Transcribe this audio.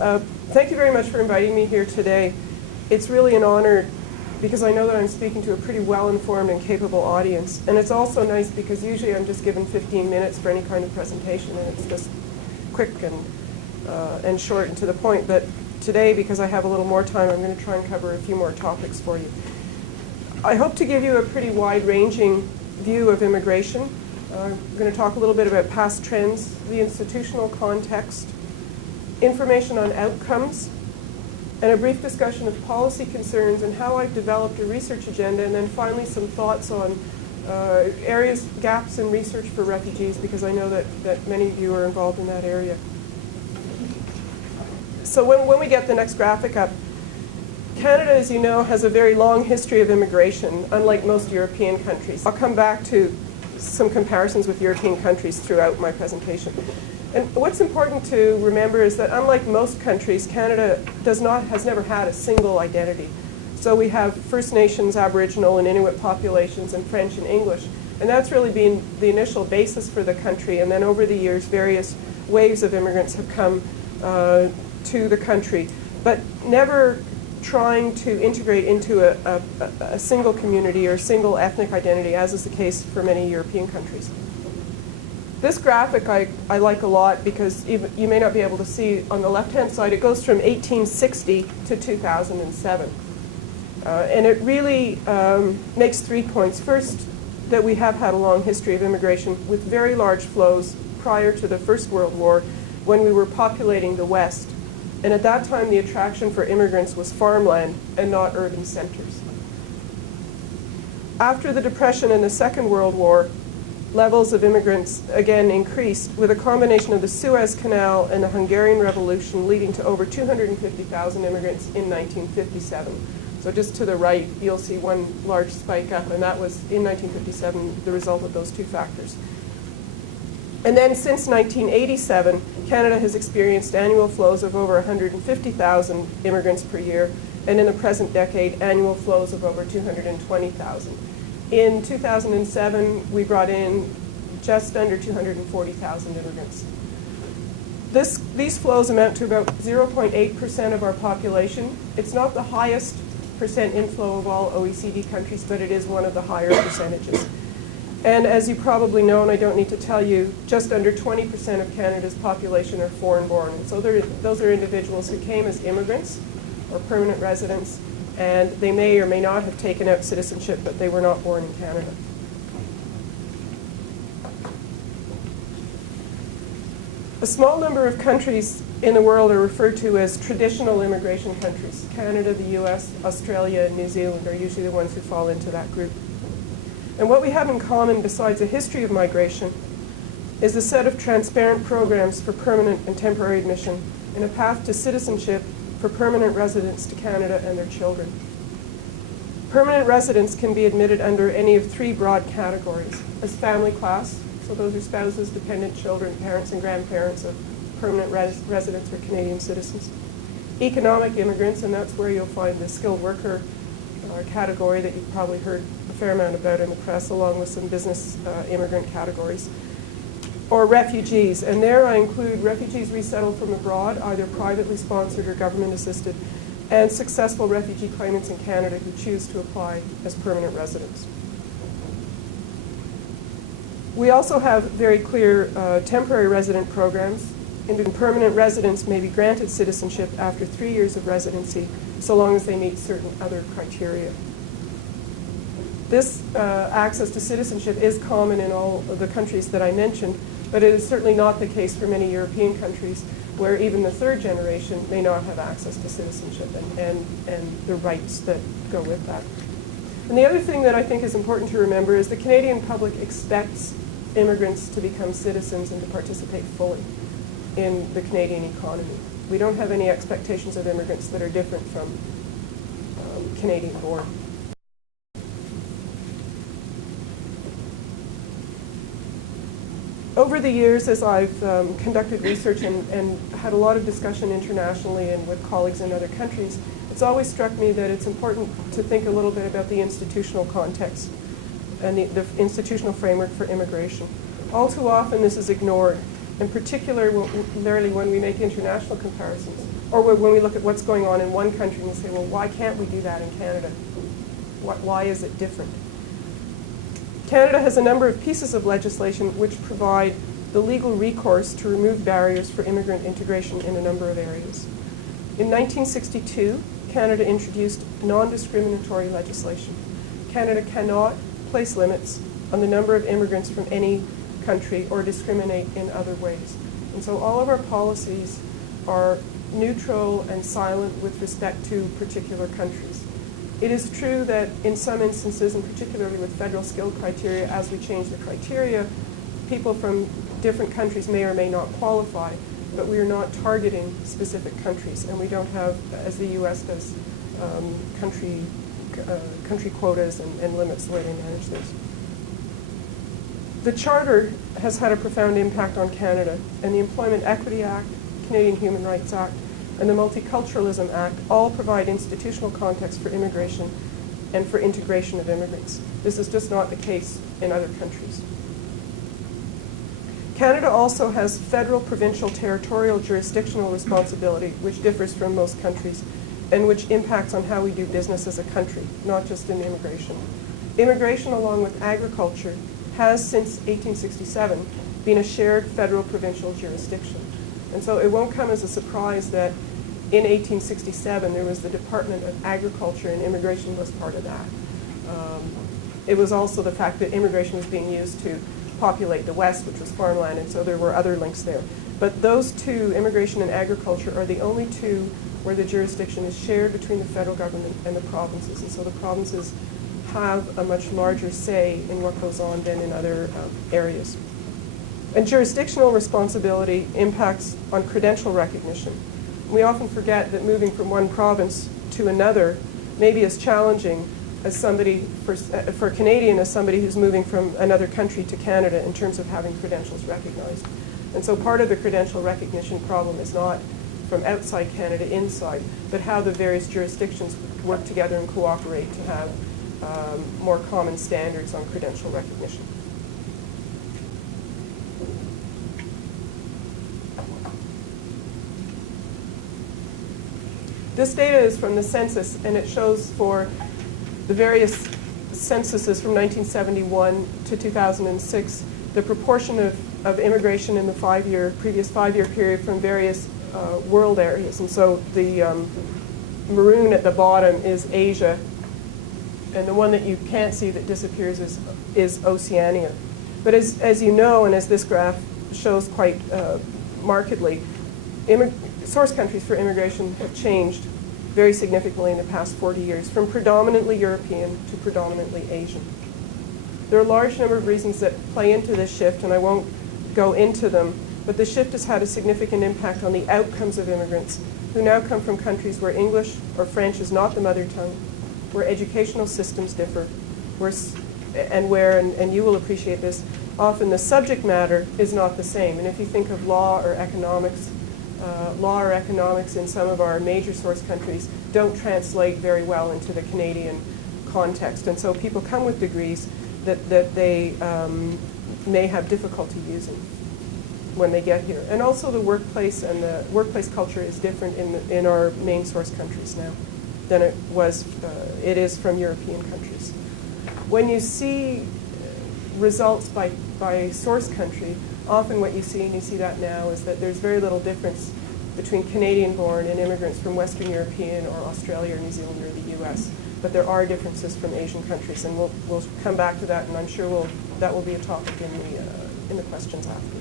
Thank you very much for inviting me here today. It's really an honor because I know that I'm speaking to a pretty well-informed and capable audience. And it's also nice because usually I'm just given 15 minutes for any kind of presentation, and it's just quick and short and to the point. But today, because I have a little more time, I'm going to try and cover a few more topics for you. I hope to give you a pretty wide-ranging view of immigration. I'm going to talk a little bit about past trends, the institutional context, information on outcomes, and a brief discussion of policy concerns and how I've developed a research agenda, and then finally some thoughts on areas, gaps in research for refugees, because I know that many of you are involved in that area. So when we get the next graphic up, Canada, as you know, has a very long history of immigration, unlike most European countries. I'll come back to some comparisons with European countries throughout my presentation. And what's important to remember is that unlike most countries, Canada has never had a single identity. So we have First Nations, Aboriginal, and Inuit populations, and French and English. And that's really been the initial basis for the country. And then over the years, various waves of immigrants have come to the country, but never trying to integrate into a single community or single ethnic identity, as is the case for many European countries. This graphic I like a lot because you may not be able to see on the left-hand side. It goes from 1860 to 2007. And it really makes 3 points. First, that we have had a long history of immigration with very large flows prior to the First World War when we were populating the West. And at that time, the attraction for immigrants was farmland and not urban centers. After the Depression and the Second World War, levels of immigrants again increased with a combination of the Suez Canal and the Hungarian Revolution, leading to over 250,000 immigrants in 1957. So just to the right, you'll see one large spike up, and that was in 1957 the result of those two factors. And then since 1987, Canada has experienced annual flows of over 150,000 immigrants per year, and in the present decade, annual flows of over 220,000. In 2007, we brought in just under 240,000 immigrants. These flows amount to about 0.8% of our population. It's not the highest percent inflow of all OECD countries, but it is one of the higher percentages. And as you probably know, and I don't need to tell you, just under 20% of Canada's population are foreign-born. And so those are individuals who came as immigrants or permanent residents, and they may or may not have taken out citizenship, but they were not born in Canada. A small number of countries in the world are referred to as traditional immigration countries. Canada, the US, Australia, and New Zealand are usually the ones who fall into that group. And what we have in common, besides a history of migration, is a set of transparent programs for permanent and temporary admission and a path to citizenship for permanent residents to Canada and their children. Permanent residents can be admitted under any of three broad categories: as family class, so those are spouses, dependent children, parents and grandparents of permanent residents or Canadian citizens; economic immigrants, and that's where you'll find the skilled worker category that you've probably heard a fair amount about in the press, along with some business immigrant categories; or refugees. And there I include refugees resettled from abroad, either privately sponsored or government assisted, and successful refugee claimants in Canada who choose to apply as permanent residents. We also have very clear temporary resident programs. And permanent residents may be granted citizenship after 3 years of residency, so long as they meet certain other criteria. This access to citizenship is common in all of the countries that I mentioned, but it is certainly not the case for many European countries, where even the third generation may not have access to citizenship and the rights that go with that. And the other thing that I think is important to remember is the Canadian public expects immigrants to become citizens and to participate fully in the Canadian economy. We don't have any expectations of immigrants that are different from Canadian-born. Over the years, as I've conducted research and had a lot of discussion internationally and with colleagues in other countries, it's always struck me that it's important to think a little bit about the institutional context and the institutional framework for immigration. All too often, this is ignored, in particular when we make international comparisons. Or when we look at what's going on in one country and we say, well, why can't we do that in Canada? Why is it different? Canada has a number of pieces of legislation which provide the legal recourse to remove barriers for immigrant integration in a number of areas. In 1962, Canada introduced non-discriminatory legislation. Canada cannot place limits on the number of immigrants from any country or discriminate in other ways. And so all of our policies are neutral and silent with respect to particular countries. It is true that in some instances, and particularly with federal skill criteria, as we change the criteria, people from different countries may or may not qualify, but we are not targeting specific countries, and we don't have, as the U.S. does, country quotas and limits the way they manage those. The Charter has had a profound impact on Canada, and the Employment Equity Act, Canadian Human Rights Act, and the Multiculturalism Act all provide institutional context for immigration and for integration of immigrants. This is just not the case in other countries. Canada also has federal, provincial, territorial jurisdictional responsibility, which differs from most countries, and which impacts on how we do business as a country, not just in immigration. Immigration, along with agriculture, has since 1867 been a shared federal provincial jurisdiction. And so it won't come as a surprise that in 1867 there was the Department of Agriculture, and immigration was part of that. It was also the fact that immigration was being used to populate the West, which was farmland, and so there were other links there. But those two, immigration and agriculture, are the only two where the jurisdiction is shared between the federal government and the provinces. And so the provinces have a much larger say in what goes on than in other areas. And jurisdictional responsibility impacts on credential recognition. We often forget that moving from one province to another may be as challenging as somebody, for a Canadian, as somebody who's moving from another country to Canada in terms of having credentials recognized. And so part of the credential recognition problem is not from outside Canada inside, but how the various jurisdictions work together and cooperate to have more common standards on credential recognition. This data is from the census, and it shows for the various censuses from 1971 to 2006 the proportion of immigration in the previous five-year period from various world areas. And so the maroon at the bottom is Asia, and the one that you can't see that disappears is Oceania. But as you know, and as this graph shows quite markedly, source countries for immigration have changed very significantly in the past 40 years, from predominantly European to predominantly Asian. There are a large number of reasons that play into this shift, and I won't go into them, but the shift has had a significant impact on the outcomes of immigrants who now come from countries where English or French is not the mother tongue, where educational systems differ, and you will appreciate this, often the subject matter is not the same. And if you think of law or economics in some of our major source countries don't translate very well into the Canadian context. And so people come with degrees that they may have difficulty using when they get here. And also the workplace and the workplace culture is different in our main source countries now than it is from European countries. When you see results by source country, often what you see, and you see that now, is that there's very little difference between Canadian-born and immigrants from Western European or Australia or New Zealand or the US. But there are differences from Asian countries, and we'll come back to that, and I'm sure that will be a topic in the questions after.